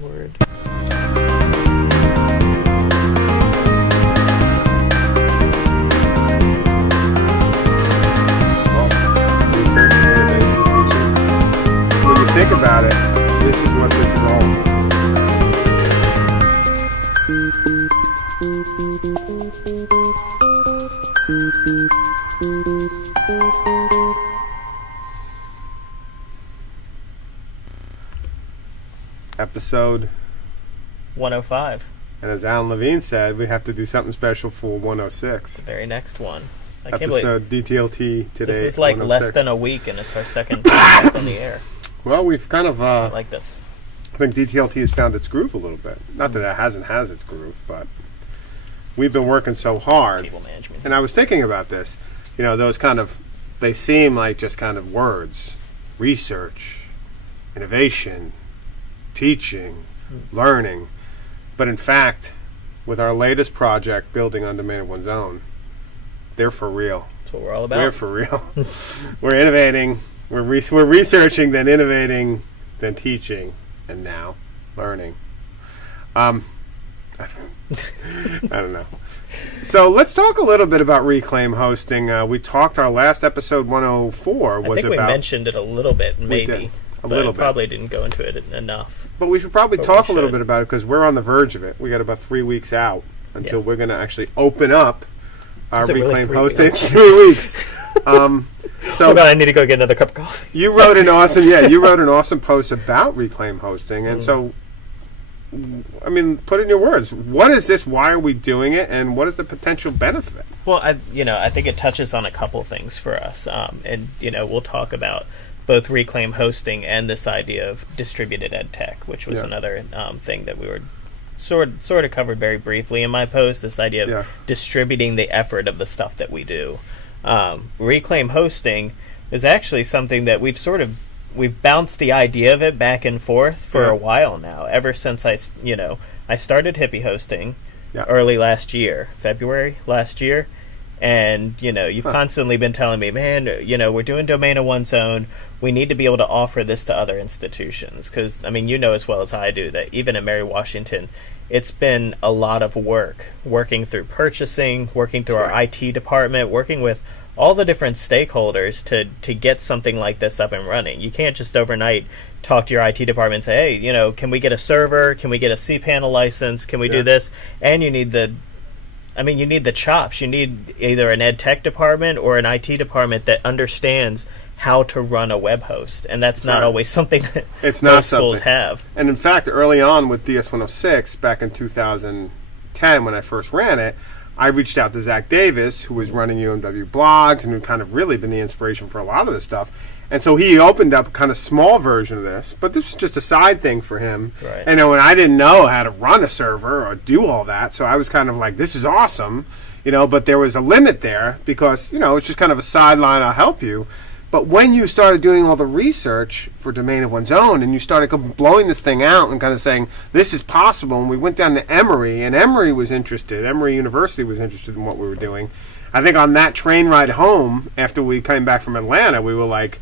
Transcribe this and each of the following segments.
record. When you think about it, this is what this is all about. Episode 105. And as Alan Levine said, we have to do something special for 106. The very next one. I can't Episode DTLT today. This is like less than a week, and it's our second podcast on the air. Well, we've kind of... I like this. I think DTLT has found its groove a little bit. Not that it hasn't has its groove, but we've been working so hard. Cable management. And I was thinking about this. You know, those kind of... They seem like just kind of words. Research, innovation, teaching, learning. But in fact, with our latest project, Building on Domain of One's Own, they're for real. That's what we're all about. We're for real. We're innovating. We're researching, then innovating, then teaching, and now learning. I don't know. So let's talk a little bit about Reclaim Hosting. We talked our last episode, 104, was about... I think we mentioned it a little bit, maybe. A little bit. Probably didn't go into it enough. But we should probably talk a little bit about it because we're on the verge of it. We got about 3 weeks out until we're going to actually open up our Reclaim Hosting. 3 weeks. So oh God, I need to go get another cup of coffee. You wrote an awesome post about Reclaim Hosting, and so, I mean, put it in your words. What is this? Why are we doing it? And what is the potential benefit? Well, I think it touches on a couple things for us, and we'll talk about both Reclaim Hosting and this idea of distributed ed tech, which was another thing that we were sort of covered very briefly in my post. This idea of distributing the effort of the stuff that we do. Reclaim Hosting is actually something that we've bounced the idea of it back and forth for a while now. Ever since I started Hippie Hosting early last year, February last year. And, you've constantly been telling me, man, we're doing Domain of One's Own. We need to be able to offer this to other institutions. Because, as well as I do that even at Mary Washington, it's been a lot of work, working through purchasing, working through our IT department, working with all the different stakeholders to get something like this up and running. You can't just overnight talk to your IT department and say, hey, can we get a server? Can we get a cPanel license? Can we do this? And you need the chops. You need either an ed tech department or an IT department that understands how to run a web host, and that's not always something that most schools have. And in fact, early on with DS106, back in 2010 when I first ran it, I reached out to Zach Davis, who was running UMW blogs and who kind of really been the inspiration for a lot of this stuff. And so he opened up a kind of small version of this, but this was just a side thing for him. Right. And when I didn't know how to run a server or do all that, so I was kind of like, this is awesome, but there was a limit there because, it's just kind of a sideline, I'll help you. But when you started doing all the research for Domain of One's Own and you started blowing this thing out and kind of saying, this is possible, and we went down to Emory, and Emory was interested, Emory University was interested in what we were doing. I think on that train ride home, after we came back from Atlanta, we were like,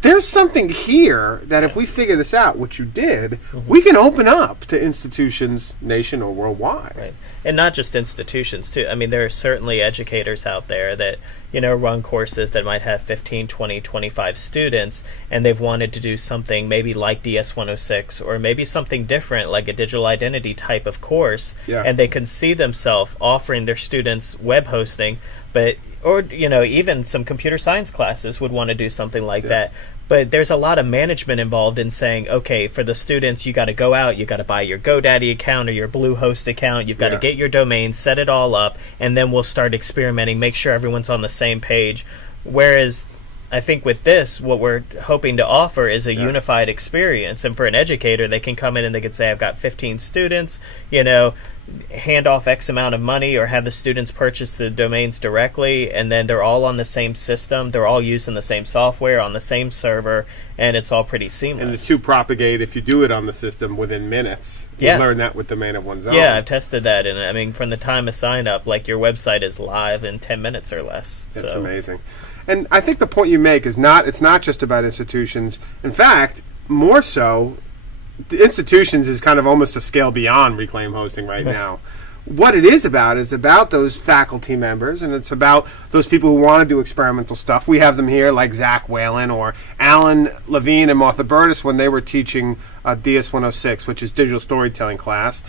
there's something here that if we figure this out, which you did, we can open up to institutions, nation or worldwide. Right. And not just institutions, too. There are certainly educators out there that, run courses that might have 15, 20, 25 students, and they've wanted to do something maybe like DS106 or maybe something different like a digital identity type of course, and they can see themselves offering their students web hosting, or even some computer science classes would want to do something like that. But there's a lot of management involved in saying, okay, for the students, you got to go out, you got to buy your GoDaddy account or your Bluehost account, you've got to get your domain, set it all up, and then we'll start experimenting, make sure everyone's on the same page. Whereas I think with this, what we're hoping to offer is a unified experience. And for an educator, they can come in and they can say, I've got 15 students, hand off X amount of money or have the students purchase the domains directly, and then they're all on the same system, they're all using the same software on the same server, and it's all pretty seamless. And the two propagate if you do it on the system within minutes. You learn that with Domain of One's Own. Yeah, I've tested that, and from the time of sign up, your website is live in 10 minutes or less. It's amazing. And I think the point you make is it's not just about institutions. In fact, more so, the institutions is kind of almost a scale beyond Reclaim Hosting right now. What it is about those faculty members, and it's about those people who want to do experimental stuff. We have them here, like Zach Whalen or Alan Levine and Martha Burtis, when they were teaching DS 106, which is digital storytelling class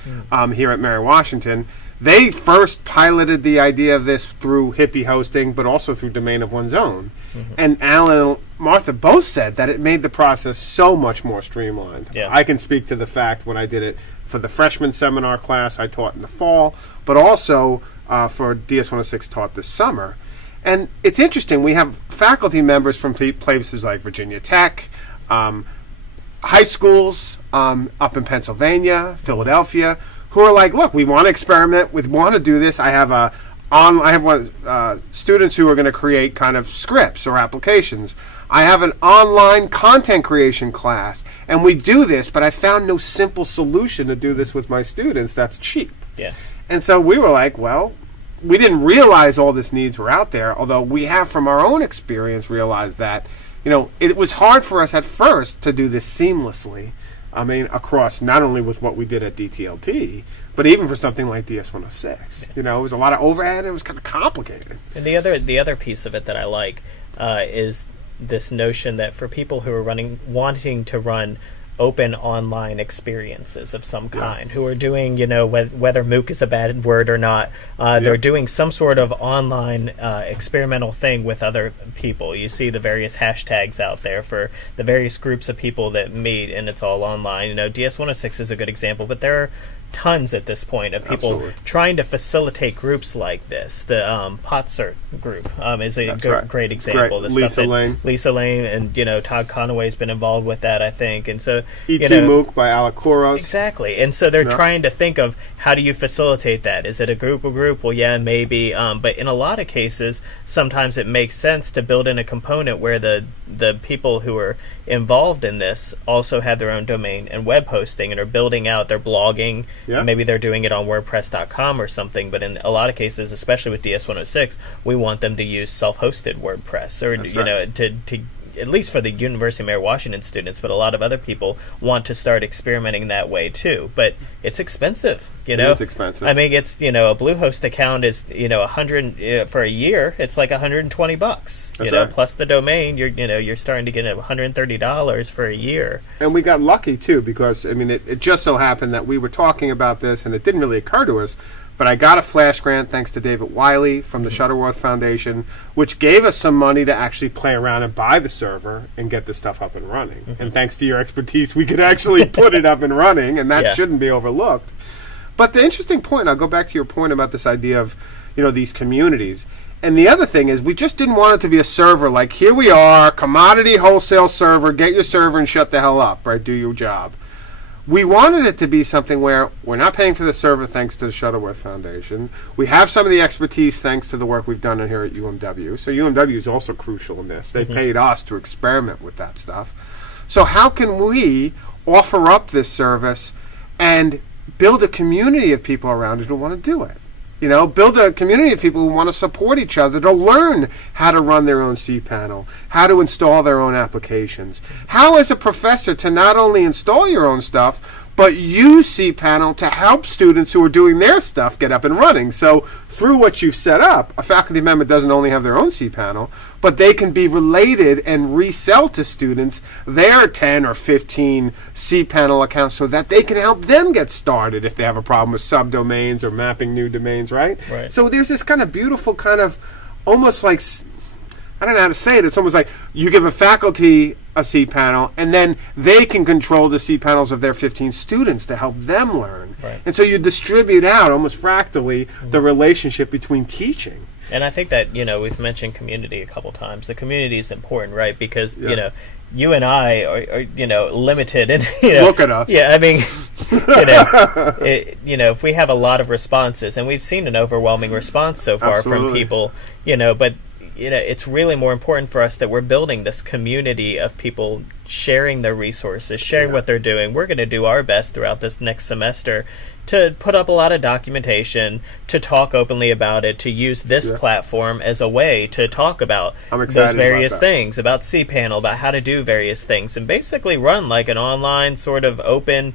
here at Mary Washington. They first piloted the idea of this through hippie hosting, but also through Domain of One's Own. And Alan and Martha both said that it made the process so much more streamlined. Yeah. I can speak to the fact when I did it for the freshman seminar class I taught in the fall, but also for DS 106 taught this summer. And it's interesting, we have faculty members from places like Virginia Tech, high schools up in Pennsylvania, Philadelphia, who are like, look, we want to experiment, we want to do this. I have students who are going to create kind of scripts or applications. I have an online content creation class, and we do this, but I found no simple solution to do this with my students that's cheap. Yeah. And so we were like, well, we didn't realize all these needs were out there, although we have from our own experience realized that, it was hard for us at first to do this seamlessly. I mean, across not only with what we did at DTLT, but even for something like DS 106. It was a lot of overhead, and it was kind of complicated. And the other piece of it that I like is this notion that for people who are wanting to run open online experiences of some kind, who are doing, whether MOOC is a bad word or not, they're doing some sort of online experimental thing with other people. You see the various hashtags out there for the various groups of people that meet, and it's all online. DS 106 is a good example, but there are tons at this point of people trying to facilitate groups like this. The PotCert group is a great example. Great. Lisa Lane and Todd Conaway's been involved with that, I think. And so ET MOOC by Alec Koros. Exactly. And so they're trying to think of how do you facilitate that? Is it a group? Well, yeah, maybe. But in a lot of cases, sometimes it makes sense to build in a component where the people who are involved in this also have their own domain and web hosting and are building out their blogging. Yeah. Maybe they're doing it on WordPress.com or something, but in a lot of cases, especially with DS 106, we want them to use self-hosted WordPress, or to at least for the University of Mary Washington students, but a lot of other people want to start experimenting that way too. But it's expensive, It is expensive. I mean, it's a Bluehost account is $100 for a year. It's like $120. Plus the domain. You're starting to get $130 for a year. And we got lucky too, because it just so happened that we were talking about this, and it didn't really occur to us. But I got a flash grant thanks to David Wiley from the Shuttleworth Foundation, which gave us some money to actually play around and buy the server and get the stuff up and running. And thanks to your expertise, we could actually put it up and running, and that shouldn't be overlooked. But the interesting point, I'll go back to your point about this idea of, these communities. And the other thing is, we just didn't want it to be a server like, here we are, commodity wholesale server, get your server and shut the hell up, right? Do your job. We wanted it to be something where we're not paying for the server thanks to the Shuttleworth Foundation. We have some of the expertise thanks to the work we've done here at UMW. So UMW is also crucial in this. They paid us to experiment with that stuff. So how can we offer up this service and build a community of people around it who want to do it? Build a community of people who want to support each other to learn how to run their own cPanel, how to install their own applications. How, as a professor, to not only install your own stuff, but use cPanel to help students who are doing their stuff get up and running. So through what you've set up, a faculty member doesn't only have their own cPanel, but they can be related and resell to students their 10 or 15 cPanel accounts so that they can help them get started if they have a problem with subdomains or mapping new domains, right? So there's this kind of beautiful kind of almost like, I don't know how to say it, it's almost like you give a faculty a cPanel, and then they can control the cPanels of their 15 students to help them learn. And so you distribute out, almost fractally, the relationship between teaching. And I think that, we've mentioned community a couple times. The community is important, right? Because, you and I are limited. And, look at us. Yeah, I mean, if we have a lot of responses, and we've seen an overwhelming response so far from people, but it's really more important for us that we're building this community of people sharing their resources, sharing what they're doing. We're going to do our best throughout this next semester to put up a lot of documentation, to talk openly about it, to use this platform as a way to talk about those various things, about cPanel, about how to do various things, and basically run like an online sort of open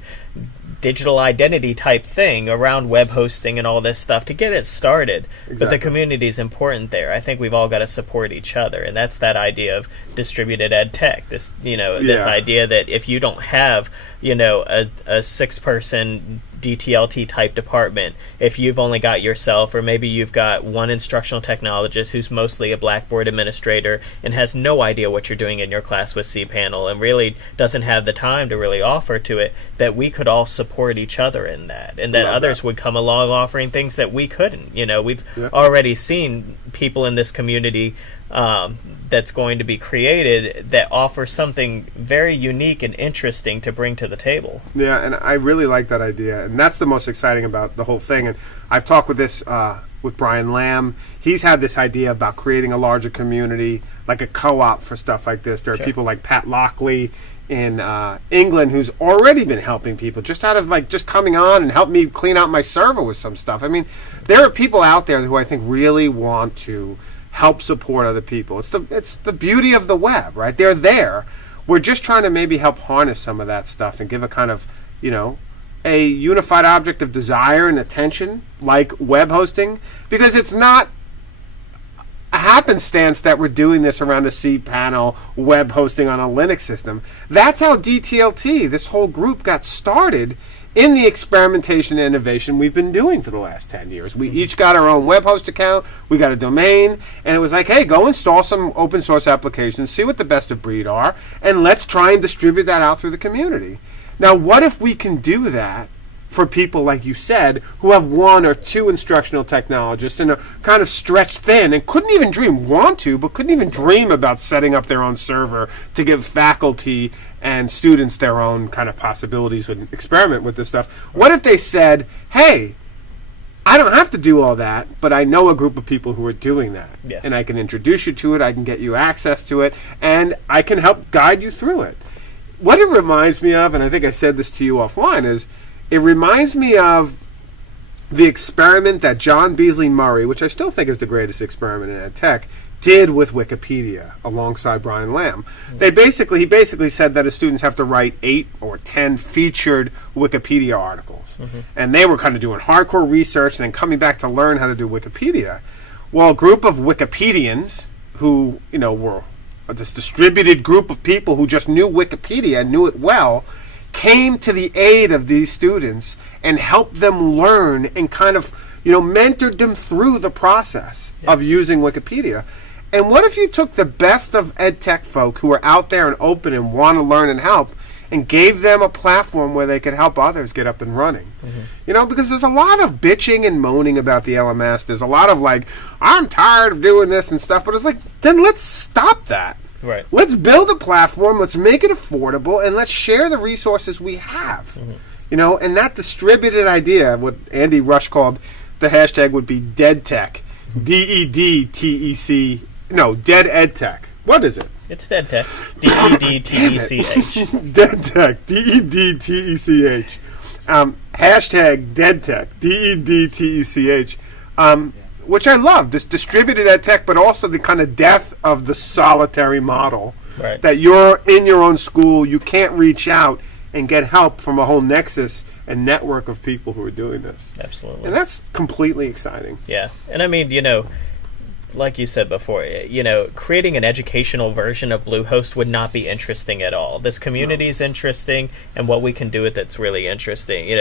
digital identity type thing around web hosting and all this stuff to get it started. But the community is important there. I think we've all got to support each other, and that's that idea of distributed ed tech. This this idea that if you don't have a 6-person DTLT type department, if you've only got yourself, or maybe you've got one instructional technologist who's mostly a Blackboard administrator and has no idea what you're doing in your class with cPanel and really doesn't have the time to really offer to it, that we could all support each other in that, and that others would come along offering things that we couldn't. We've already seen people in this community that's going to be created that offer something very unique and interesting to bring to the table. Yeah, and I really like that idea, and that's the most exciting about the whole thing. And I've talked with this with Brian Lamb. He's had this idea about creating a larger community, like a co-op for stuff like this. There are people like Pat Lockley in England who's already been helping people just out of just coming on and help me clean out my server with some stuff. I mean, there are people out there who I think really want to help support other people. It's the beauty of the web, right? They're there. We're just trying to maybe help harness some of that stuff and give a kind of, a unified object of desire and attention like web hosting, because it's not a happenstance that we're doing this around a cPanel web hosting on a Linux system. That's how DTLT, this whole group, got started in the experimentation and innovation we've been doing for the last 10 years. We each got our own web host account, we got a domain, and it was like, hey, go install some open source applications, see what the best of breed are, and let's try and distribute that out through the community. Now, what if we can do that for people, like you said, who have 1 or 2 instructional technologists and are kind of stretched thin and couldn't even dream about setting up their own server to give faculty and students their own kind of possibilities and experiment with this stuff? What if they said, hey, I don't have to do all that, but I know a group of people who are doing that, and I can introduce you to it, I can get you access to it, and I can help guide you through it. What it reminds me of, and I think I said this to you offline, is it reminds me of the experiment that John Beasley Murray, which I still think is the greatest experiment in ed tech, did with Wikipedia alongside Brian Lamb. He basically said that his students have to write 8 or 10 featured Wikipedia articles. And they were kind of doing hardcore research and then coming back to learn how to do Wikipedia. Well, a group of Wikipedians who, were this distributed group of people who just knew Wikipedia and knew it well, came to the aid of these students and helped them learn and kind of, mentored them through the process of using Wikipedia. And what if you took the best of ed tech folk who are out there and open and want to learn and help and gave them a platform where they could help others get up and running? Because there's a lot of bitching and moaning about the LMS. There's a lot of I'm tired of doing this and stuff. But it's then let's stop that. Right. Let's build a platform, let's make it affordable, and let's share the resources we have. And that distributed idea, what Andy Rush called the hashtag, would be dead tech. DEDTEC. No, dead ed tech. What is it? It's dead tech. DEDTECH. Dead tech. DEDTECH. Hashtag dead tech. DEDTECH. Which I love, this distributed ed tech, but also the kind of death of the solitary model. Right. That you're in your own school, you can't reach out and get help from a whole nexus and network of people who are doing this. Absolutely. And that's completely exciting. Yeah. And I mean, like you said before, creating an educational version of Bluehost would not be interesting at all. This community is interesting, and what we can do with it's really interesting.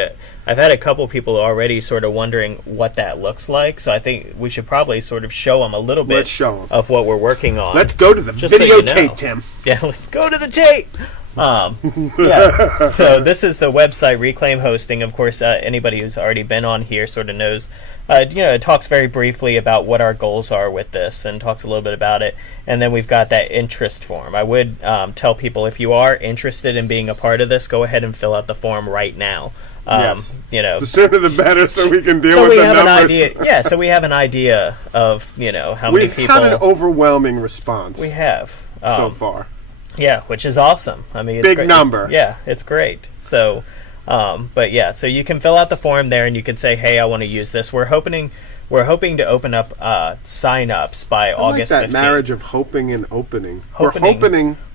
I've had a couple people already sort of wondering what that looks like, so I think we should probably sort of show them a little bit of what we're working on. Let's go to the videotape, Tim. Yeah, let's go to the tape. Yeah. So this is the website Reclaim Hosting. Of course, anybody who's already been on here sort of knows. It talks very briefly about what our goals are with this, and talks a little bit about it. And then we've got that interest form. I would tell people, if you are interested in being a part of this, go ahead and fill out the form right now. Yes. The sooner the better, so we can deal with we the have numbers. an idea. Yeah, so we have an idea of how many people. We've had an overwhelming response. We have so far. Yeah, which is awesome. I mean, it's big great. number. Yeah, it's great. So, but yeah, so you can fill out the form there, and you can say, "Hey, I want to use this." We're hoping to open up sign-ups by August 15th. Like that marriage of hoping and opening.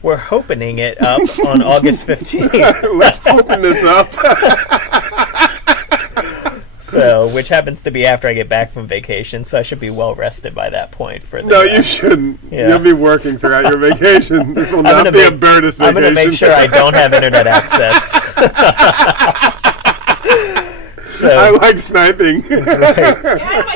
We're hoping it up on August 15th. Let's open this up. So, which happens to be after I get back from vacation, so I should be well rested by that point. No, you shouldn't. Yeah. You'll be working throughout your vacation. This will not be a Bertus vacation. I'm going to make sure I don't have internet access. So, I like sniping. Get out of my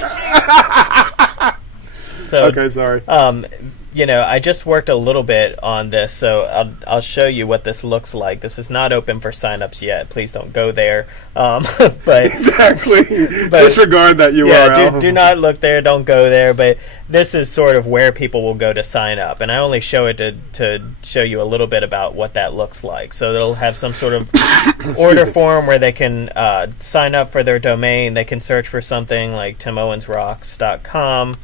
chair. So, okay, sorry. I just worked a little bit on this, so I'll show you what this looks like. This is not open for signups yet. Please don't go there. But exactly. Disregard that URL. Yeah, do not look there. Don't go there. But this is sort of where people will go to sign up, and I only show it to show you a little bit about what that looks like. So it'll have some sort of order form where they can sign up for their domain. They can search for something like timowensrocks.com.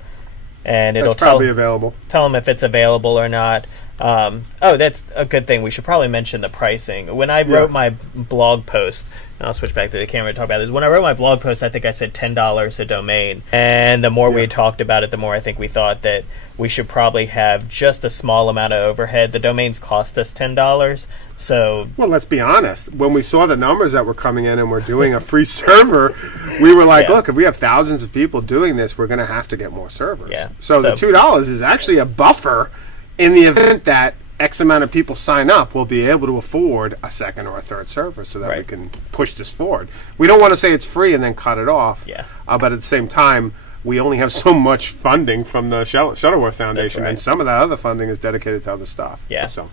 And it'll probably available. Tell them if it's available or not. That's a good thing. We should probably mention the pricing. When I wrote my blog post, and I'll switch back to the camera to talk about this. When I wrote my blog post, I think I said $10 a domain. And the more we talked about it, the more I think we thought that we should probably have just a small amount of overhead. The domains cost us $10. So, well, let's be honest. When we saw the numbers that were coming in and we're doing a free server, we were like, look, if we have thousands of people doing this, we're going to have to get more servers. Yeah. So the $2 is actually a buffer in the event that X amount of people sign up. We'll be able to afford a second or a third server so that we can push this forward. We don't want to say it's free and then cut it off. Yeah. But at the same time, we only have so much funding from the Shuttleworth Foundation, and some of that other funding is dedicated to other stuff. Yeah. So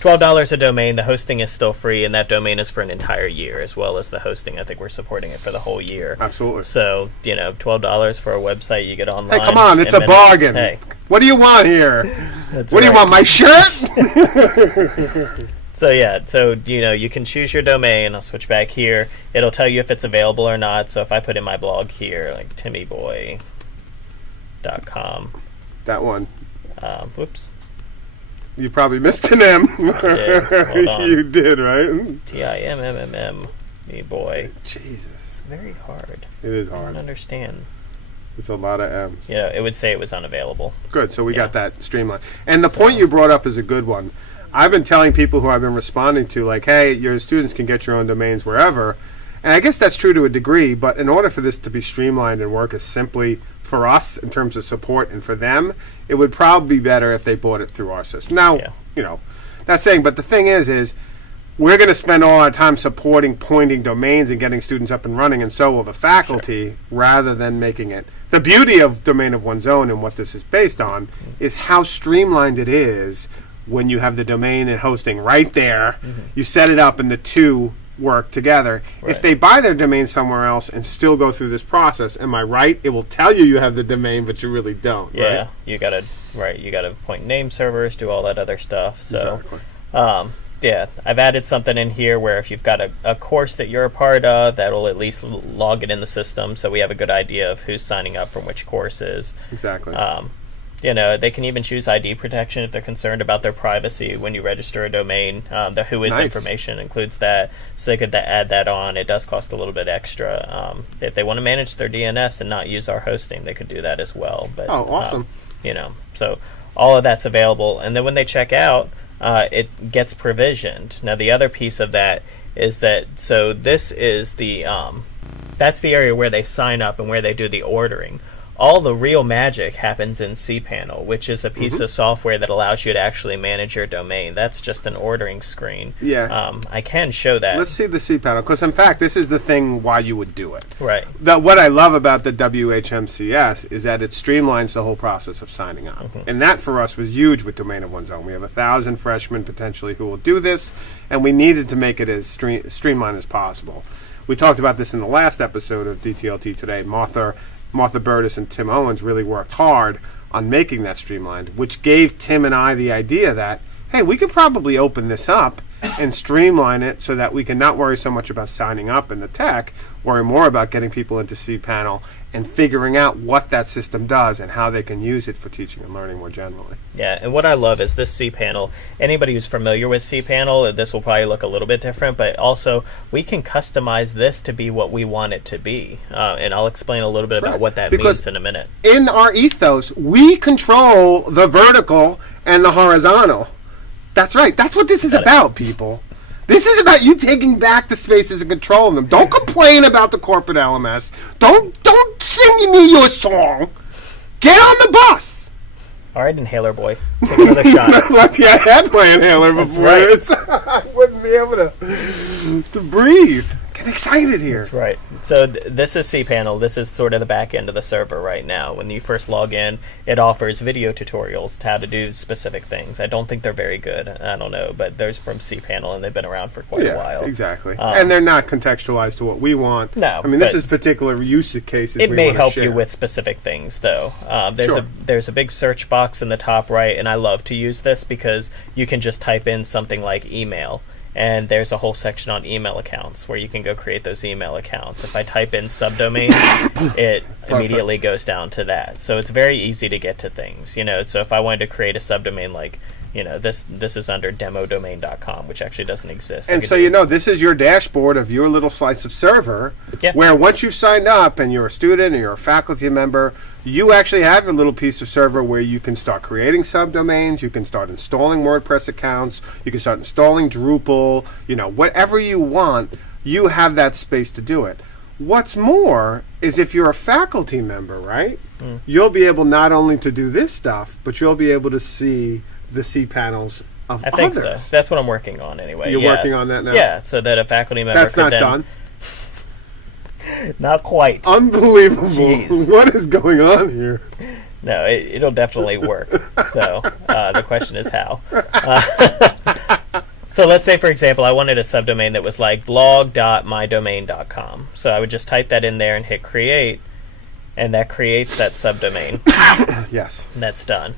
$12 a domain. The hosting is still free, and that domain is for an entire year, as well as the hosting. I think we're supporting it for the whole year. Absolutely. So, $12 for a website you get online. Hey, come on, it's a bargain. Hey. What do you want here? What do you want, my shirt? So you can choose your domain. I'll switch back here. It'll tell you if it's available or not. So if I put in my blog here, like timmyboy.com. That one. Whoops. You probably missed an M. Hold on. You did, right? TIMMMM. Me boy. Jesus. It's very hard. It is hard. I don't understand. It's a lot of M's. It would say it was unavailable. Good. So we got that streamlined. And the point you brought up is a good one. I've been telling people who I've been responding to, like, hey, your students can get your own domains wherever. And I guess that's true to a degree, but in order for this to be streamlined and work as simply for us in terms of support and for them, it would probably be better if they bought it through our system. Now, that's saying, but the thing is we're going to spend all our time supporting pointing domains and getting students up and running, and so will the faculty, rather than making it. The beauty of Domain of One's Own and what this is based on is how streamlined it is when you have the domain and hosting right there. You set it up and the two work together. Right. If they buy their domain somewhere else and still go through this process, am I right? It will tell you have the domain, but you really don't. Yeah, right? you gotta point name servers, do all that other stuff. So, exactly. I've added something in here where if you've got a course that you're a part of, that'll at least log it in the system, so we have a good idea of who's signing up from which courses. Exactly. They can even choose ID protection if they're concerned about their privacy when you register a domain. The whois information includes that, so they could add that on. It does cost a little bit extra. If they want to manage their DNS and not use our hosting, they could do that as well. But, awesome. So all of that's available. And then when they check out, it gets provisioned. Now, the other piece of that is that, so this is the, that's the area where they sign up and where they do the ordering. all the real magic happens in cPanel, which is a piece of software that allows you to actually manage your domain. That's just an ordering screen. Yeah. I can show that. Let's see the cPanel, because in fact, this is the thing why you would do it. Right. What I love about the WHMCS is that it streamlines the whole process of signing up. And that for us was huge with Domain of One's Own. We have 1,000 freshmen potentially who will do this, and we needed to make it as streamlined as possible. We talked about this in the last episode of DTLT today. Martha Burtis and Tim Owens really worked hard on making that streamlined, which gave Tim and I the idea that, hey, we could probably open this up and streamline it so that we can not worry so much about signing up in the tech, worry more about getting people into cPanel and figuring out what that system does and how they can use it for teaching and learning more generally. Yeah, and what I love is this cPanel. Anybody who's familiar with cPanel, this will probably look a little bit different, but also we can customize this to be what we want it to be. And I'll explain a little bit about what that means in a minute. In our ethos, we control the vertical and the horizontal. That's right. That's what this is about, people. This is about you taking back the spaces and controlling them. Don't complain about the corporate LMS. Don't sing me your song. Get on the bus. All right, Inhaler Boy. Take another shot. Lucky I had my inhaler before. Right. I wouldn't be able to breathe. Get excited here. That's right. So this is cPanel. This is sort of the back end of the server right now. When you first log in, it offers video tutorials to how to do specific things. I don't think they're very good. I don't know, but there's from cPanel, and they've been around for quite a while. Exactly. And they're not contextualized to what we want. No. I mean, this is particular use cases. It may help you with specific things, though. There's a big search box in the top right, and I love to use this because you can just type in something like email. And there's a whole section on email accounts where you can go create those email accounts. If I type in subdomain, it immediately goes down to that. So it's very easy to get to things. So if I wanted to create a subdomain like, this is under demodomain.com, which actually doesn't exist. And so this is your dashboard of your little slice of server, where once you've signed up and you're a student and you're a faculty member, you actually have a little piece of server where you can start creating subdomains, you can start installing WordPress accounts, you can start installing Drupal, whatever you want, you have that space to do it. What's more is if you're a faculty member, right, you'll be able not only to do this stuff, but you'll be able to see the cPanels of others. I think so. That's what I'm working on anyway. You're working on that now? Yeah, so that a faculty member That's not done? Not quite. Unbelievable. Jeez. What is going on here? No, it'll definitely work. So the question is how. So let's say, for example, I wanted a subdomain that was like blog.mydomain.com. So I would just type that in there and hit create, and that creates that subdomain. Yes. And that's done.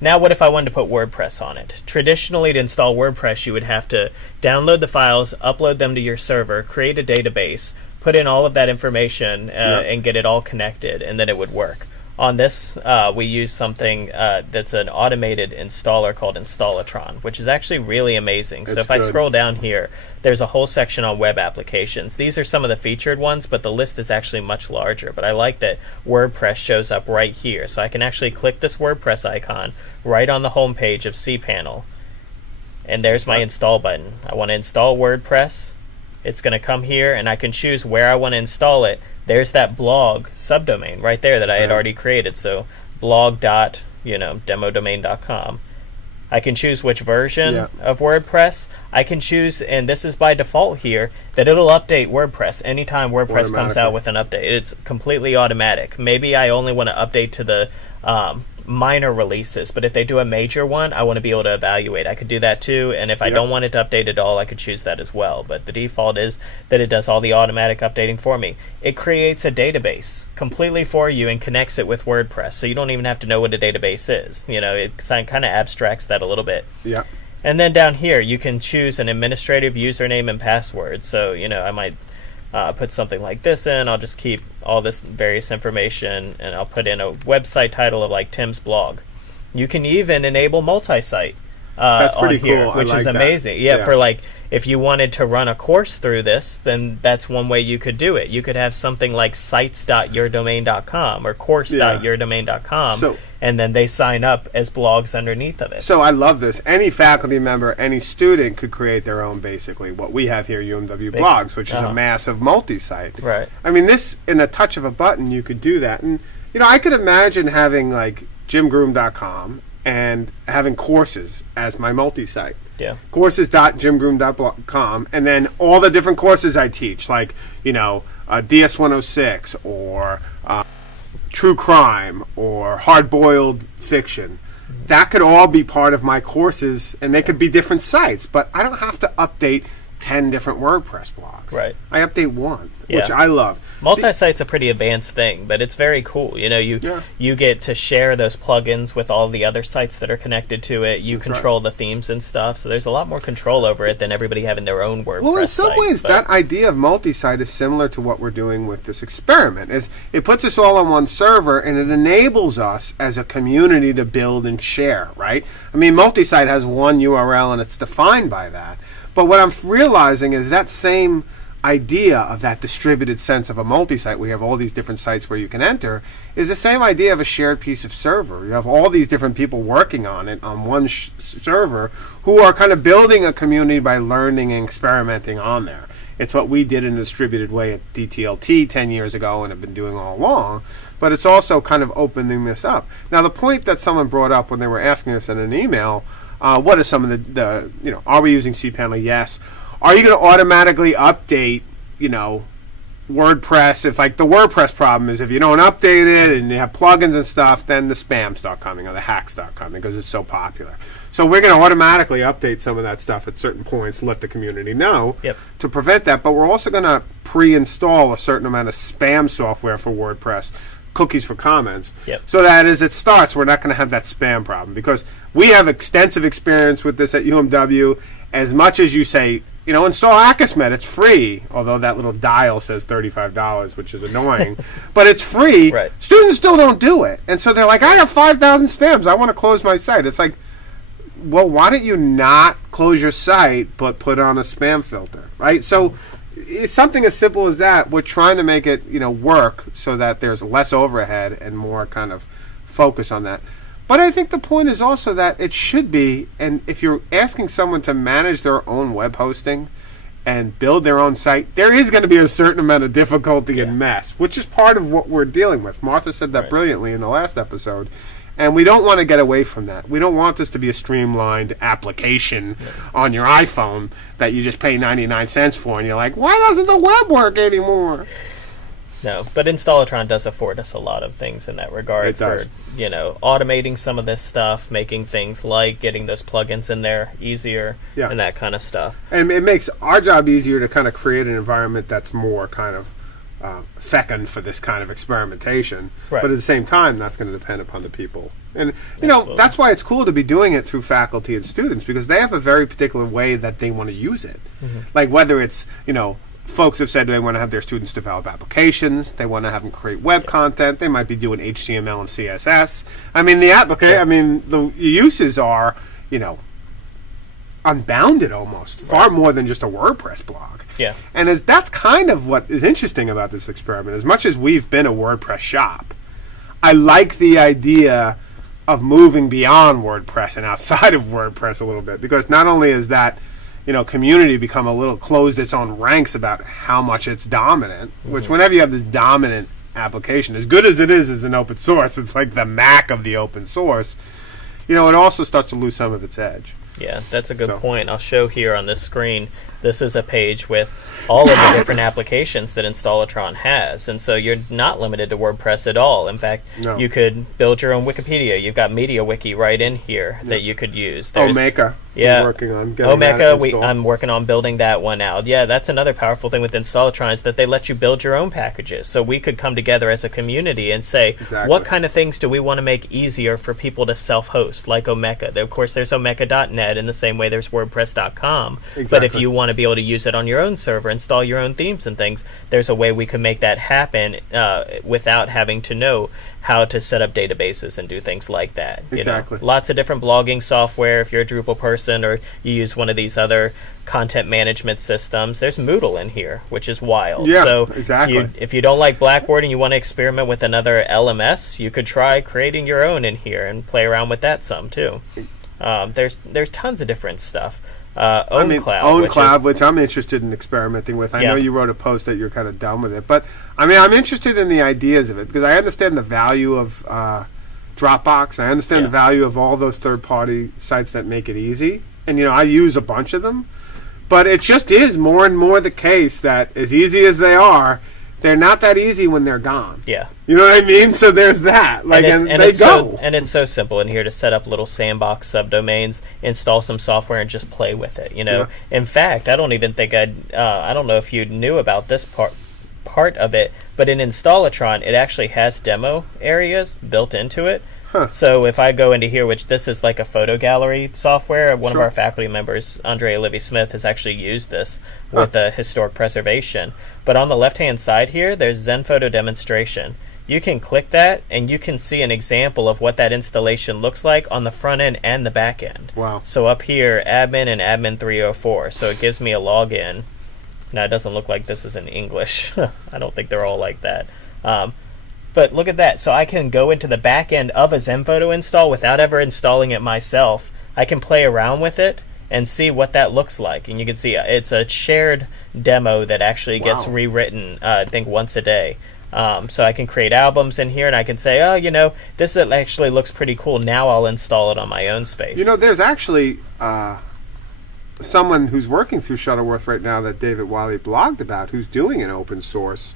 Now what if I wanted to put WordPress on it? Traditionally, to install WordPress, you would have to download the files, upload them to your server, create a database, put in all of that information, and get it all connected, and then it would work. On this, we use something that's an automated installer called Installatron, which is actually really amazing. So if I scroll down here, there's a whole section on web applications. These are some of the featured ones, but the list is actually much larger. But I like that WordPress shows up right here. So I can actually click this WordPress icon right on the home page of cPanel. And there's my install button. I want to install WordPress. It's going to come here, and I can choose where I want to install it. There's that blog subdomain right there that I had already created. So blog.demodomain.com. I can choose which version of WordPress. I can choose, and this is by default here, that it'll update WordPress anytime WordPress comes out with an update. It's completely automatic. Maybe I only want to update to the minor releases, but if they do a major one, I want to be able to evaluate. I could do that too, and if I don't want it to update at all, I could choose that as well. But the default is that it does all the automatic updating for me. It creates a database completely for you and connects it with WordPress, so you don't even have to know what a database is. It kind of abstracts that a little bit. Yeah. And then down here, you can choose an administrative username and password. So, I might put something like this in. I'll just keep all this various information, and I'll put in a website title of like Tim's blog. You can even enable multisite that's pretty on here, cool. which is amazing. Yeah, for like if you wanted to run a course through this, then that's one way you could do it. You could have something like sites.yourdomain.com or course.yourdomain.com, and then they sign up as blogs underneath of it. So I love this. Any faculty member, any student could create their own, basically, what we have here, UMW Blogs, which is a massive multi-site. Right. I mean, this, in a touch of a button, you could do that. And I could imagine having like jimgroom.com and having courses as my multi-site. Yeah. Courses.jimgroom.com, and then all the different courses I teach, like, DS 106 or true crime or hard-boiled fiction. That could all be part of my courses, and they could be different sites, but I don't have to update 10 different WordPress blogs. Right. I update one, Yeah. which I love. Multisite's a pretty advanced thing, but it's very cool. You get to share those plugins with all the other sites that are connected to it. You control the themes and stuff, so there's a lot more control over it than everybody having their own WordPress Well, in some site, ways, that idea of multi-site is similar to what we're doing with this experiment. Is it puts us all on one server, and it enables us as a community to build and share, right? I mean, multi-site has one URL, and it's defined by that. But what I'm realizing is that same idea of that distributed sense of a multi-site, where you have all these different sites where you can enter, is the same idea of a shared piece of server. You have all these different people working on it on one server who are kind of building a community by learning and experimenting on there. It's what we did in a distributed way at DTLT 10 years ago and have been doing all along, but it's also kind of opening this up. Now, the point that someone brought up when they were asking us in an email, what are some of the are we using cPanel? Yes. Are you going to automatically update, WordPress? It's like the WordPress problem is if you don't update it and you have plugins and stuff, then the spam start coming or the hacks start coming because it's so popular. So we're going to automatically update some of that stuff at certain points, let the community know to prevent that. But we're also going to pre-install a certain amount of spam software for WordPress, cookies for comments, so that as it starts, we're not going to have that spam problem, because we have extensive experience with this at UMW. As much as you say, install Akismet, it's free, although that little dial says $35, which is annoying, but it's free. Right. Students still don't do it. And so they're like, I have 5,000 spams, I want to close my site. It's like, well, why don't you not close your site, but put on a spam filter, right? So it's something as simple as that. We're trying to make it, work so that there's less overhead and more kind of focus on that. But I think the point is also that it should be, and if you're asking someone to manage their own web hosting and build their own site, there is going to be a certain amount of difficulty and mess, which is part of what we're dealing with. Martha said that brilliantly in the last episode, and we don't want to get away from that. We don't want this to be a streamlined application on your iPhone that you just pay 99 cents for, and you're like, why doesn't the web work anymore? No, but Installatron does afford us a lot of things in that regard for, automating some of this stuff, making things like getting those plugins in there easier and that kind of stuff. And it makes our job easier to kind of create an environment that's more kind of fecund for this kind of experimentation. Right. But at the same time, that's going to depend upon the people. And, that's why it's cool to be doing it through faculty and students, because they have a very particular way that they want to use it. Mm-hmm. Like whether it's, folks have said they want to have their students develop applications. They want to have them create web content. They might be doing HTML and CSS. I mean, the uses are, unbounded almost, far more than just a WordPress blog. Yeah. And that's kind of what is interesting about this experiment. As much as we've been a WordPress shop, I like the idea of moving beyond WordPress and outside of WordPress a little bit, because not only is that community become a little closed its own ranks about how much it's dominant, which whenever you have this dominant application, as good as it is as an open source, it's like the Mac of the open source, it also starts to lose some of its edge. Yeah, that's a good point. I'll show here on this screen. This is a page with all of the different applications that Installatron has. And so you're not limited to WordPress at all. In fact, you could build your own Wikipedia. You've got MediaWiki right in here that you could use. There's, Omeka. Yeah. Working on Omeka, I'm working on building that one out. Yeah, that's another powerful thing with Installatron is that they let you build your own packages. So we could come together as a community and say, what kind of things do we want to make easier for people to self-host, like Omeka? Of course, there's Omeka.net in the same way there's WordPress.com. Exactly. But if you want to be able to use it on your own server, install your own themes and things, there's a way we can make that happen without having to know how to set up databases and do things like that. Exactly. Lots of different blogging software if you're a Drupal person or you use one of these other content management systems. There's Moodle in here, which is wild. Yeah, so exactly. If you don't like Blackboard and you want to experiment with another LMS, you could try creating your own in here and play around with that some too. There's tons of different stuff. Own Cloud, which I'm interested in experimenting with. I know you wrote a post that you're kind of done with it, but I mean, I'm interested in the ideas of it because I understand the value of Dropbox, and I understand the value of all those third-party sites that make it easy. And I use a bunch of them, but it just is more and more the case that as easy as they are, they're not that easy when they're gone. Yeah. You know what I mean? So there's that. And it's so simple in here to set up little sandbox subdomains, install some software, and just play with it. In fact, I don't even think I don't know if you knew about this part of it, but in Installatron, it actually has demo areas built into it. Huh. So if I go into here, which this is like a photo gallery software, one of our faculty members, Andrea Livy-Smith, has actually used this with historic preservation. But on the left-hand side here, there's ZenPhoto demonstration. You can click that, and you can see an example of what that installation looks like on the front end and the back end. Wow. So up here, admin and admin 304. So it gives me a login. Now, it doesn't look like this is in English. I don't think they're all like that. But look at that. So I can go into the back end of a ZenPhoto install without ever installing it myself. I can play around with it and see what that looks like. And you can see it's a shared demo that actually gets rewritten, I think, once a day. So I can create albums in here, and I can say, this actually looks pretty cool. Now I'll install it on my own space. There's actually someone who's working through Shuttleworth right now that David Wiley blogged about who's doing an open source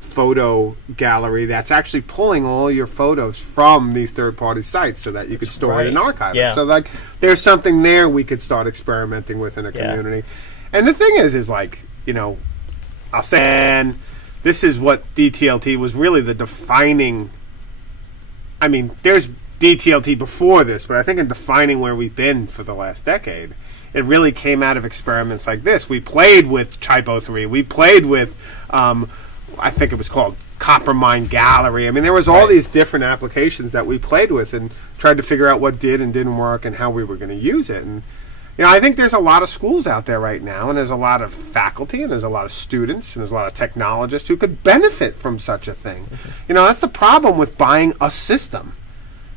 photo gallery that's actually pulling all your photos from these third-party sites so that you could store it and archive it. So there's something there we could start experimenting with in a community. And the thing is I'll say, and this is what DTLT was really the defining. I mean, there's DTLT before this, but I think in defining where we've been for the last decade, it really came out of experiments like this. We played with Typo 3. We played with I think it was called Coppermine Gallery. I mean, there was all these different applications that we played with and tried to figure out what did and didn't work and how we were going to use it. And I think there's a lot of schools out there right now, and there's a lot of faculty, and there's a lot of students, and there's a lot of technologists who could benefit from such a thing. That's the problem with buying a system.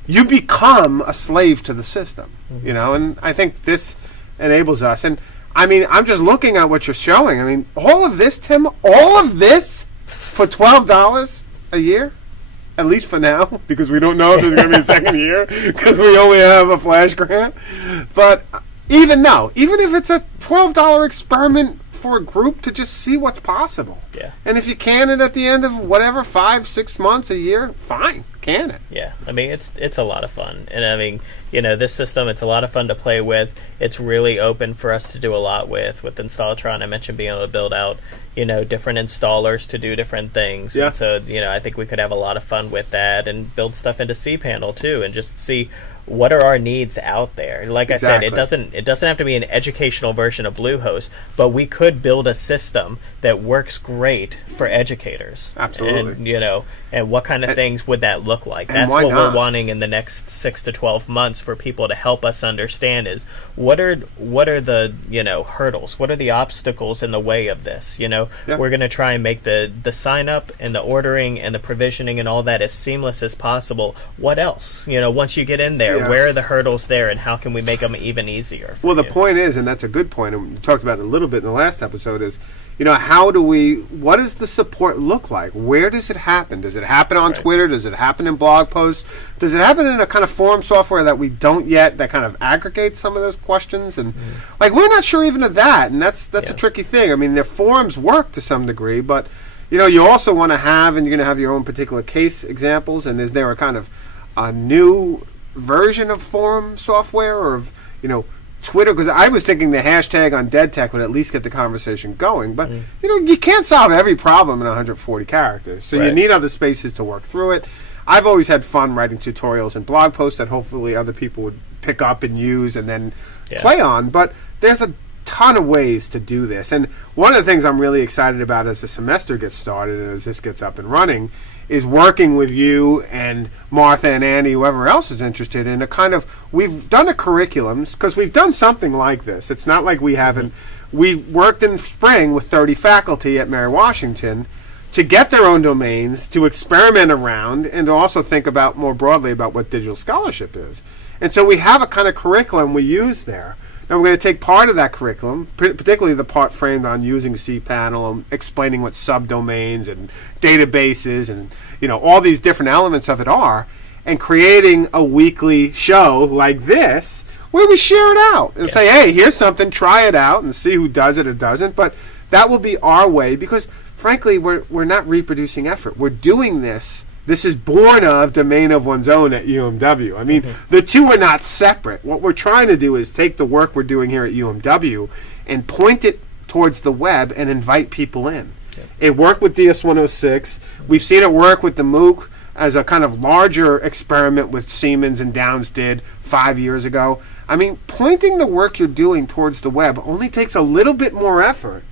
You become a slave to the system. And I think this enables us. And I mean, I'm just looking at what you're showing. I mean, all of this, Tim, for $12 a year, at least for now, because we don't know if there's going to be a second year, because we only have a flash grant. But even if it's a $12 experiment for a group to just see what's possible. Yeah. And if you can it at the end of whatever, 5-6 months, a year, fine, can it. Yeah. I mean, it's a lot of fun. And I mean, this system, it's a lot of fun to play with. It's really open for us to do a lot with Installatron. I mentioned being able to build out, different installers to do different things. Yeah. And so, I think we could have a lot of fun with that and build stuff into cPanel too, and just see what are our needs out there. Like I said, it doesn't have to be an educational version of Bluehost, but we could build a system that works great for educators. Absolutely. And what kind of things would that look like? That's what we're wanting in the next 6 to 12 months for people to help us understand is what are the hurdles? What are the obstacles in the way of this? We're going to try and make the sign up and the ordering and the provisioning and all that as seamless as possible. What else? Once you get in there, where are the hurdles there, and how can we make them even easier? Well, the point is, and that's a good point, and we talked about it a little bit in the last episode, is what does the support look like? Where does it happen? Does it happen on Twitter? Does it happen in blog posts? Does it happen in a kind of forum software that we don't yet, that kind of aggregates some of those questions? And we're not sure even of that, and that's a tricky thing. I mean, the forums work to some degree, but you also want to have, and you're going to have your own particular case examples, and is there a kind of a new version of forum software or of Twitter? Because I was thinking the hashtag on Dead Tech would at least get the conversation going, but you can't solve every problem in 140 characters, so you need other spaces to work through it. I've always had fun writing tutorials and blog posts that hopefully other people would pick up and use and then play on, but there's a ton of ways to do this. And one of the things I'm really excited about as the semester gets started and as this gets up and running is working with you and Martha and Annie, whoever else is interested in a kind of, we've done a curriculum because we've done something like this. It's not like we haven't. We worked in spring with 30 faculty at Mary Washington to get their own domains, to experiment around, and to also think about more broadly about what digital scholarship is. And so we have a kind of curriculum we use there And we're going to take part of that curriculum, particularly the part framed on using cPanel, and explaining what subdomains and databases and all these different elements of it are, and creating a weekly show like this where we share it out and say, hey, here's something, try it out and see who does it or doesn't. But that will be our way because, frankly, we're not reproducing effort. We're doing this. This is born of domain of one's own at UMW. I mean, the two are not separate. What we're trying to do is take the work we're doing here at UMW and point it towards the web and invite people in. It worked with DS-106. We've seen it work with the MOOC as a kind of larger experiment with Siemens and Downs did 5 years ago. I mean, pointing the work you're doing towards the web only takes a little bit more effort.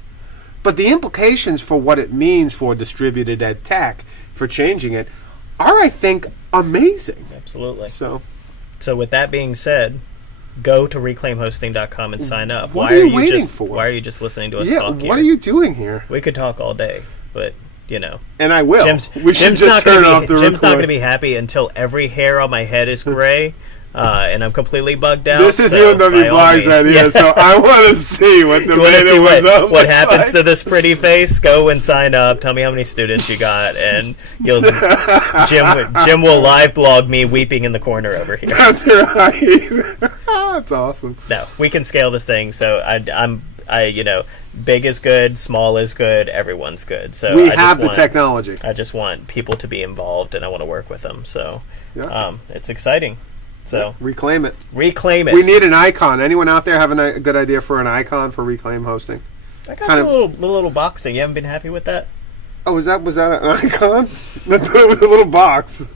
But the implications for what it means for distributed ed tech, for changing it, are, I think, amazing. Absolutely. So with that being said, go to reclaimhosting.com and sign up. What are you waiting for? Why are you just listening to us Yeah, talk here? what are you doing here? We could talk all day, but, And I will. We should Jim's just turn off the Jim's not going to record. be happy until every hair on my head is gray, and I'm completely bugged out. This is so UMW by all Blog's means- idea, so I want to see what the You want to see what looks happens like. to this pretty face? Go and sign up. Tell me how many students you got, and Jim will live blog me weeping in the corner over here. That's right. That's awesome. No, we can scale this thing. So I'm big is good, small is good, everyone's good. So We have the technology. I just want people to be involved, and I want to work with them. So Yeah. it's exciting. So Reclaim it. reclaim it. We need an icon. Anyone out there have a good idea for an icon for Reclaim Hosting? I got kind the of- little box thing. You haven't been happy with that? Oh, was that an icon? That was a little box.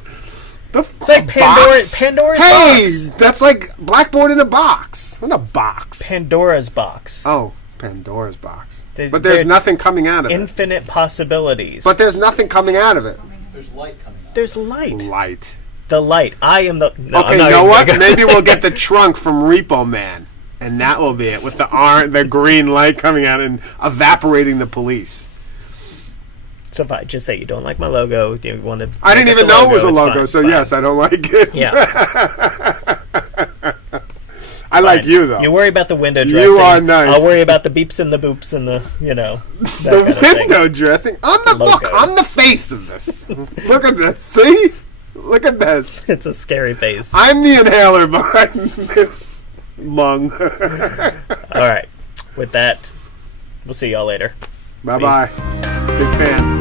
It's like Pandora's Hey, box. that's like Blackboard in a box. Not a box. Pandora's box. Oh, Pandora's box. They- But there's they're nothing coming out of it. Infinite possibilities. But there's nothing coming out of it. There's light coming out. there's light. Light. The light. I am the. No, Okay, I'm not you know even what? gonna- Maybe we'll get the trunk from Repo Man, and that will be it, with the green light coming out and evaporating the police. So if I just say you don't like my logo, do you want to? I didn't even know it was a it's logo, fine, so fine. yes, I don't like it. Yeah. I like Fine. you though. You worry about the window dressing. You are nice. I'll worry about the beeps and the boops and the that The kind of thing. window dressing. Look, Logos. I'm the face of this. Look at this. See? Look at this. It's a scary face. I'm the inhaler behind this lung. All right. With that, we'll see y'all later. Bye bye. Big fan.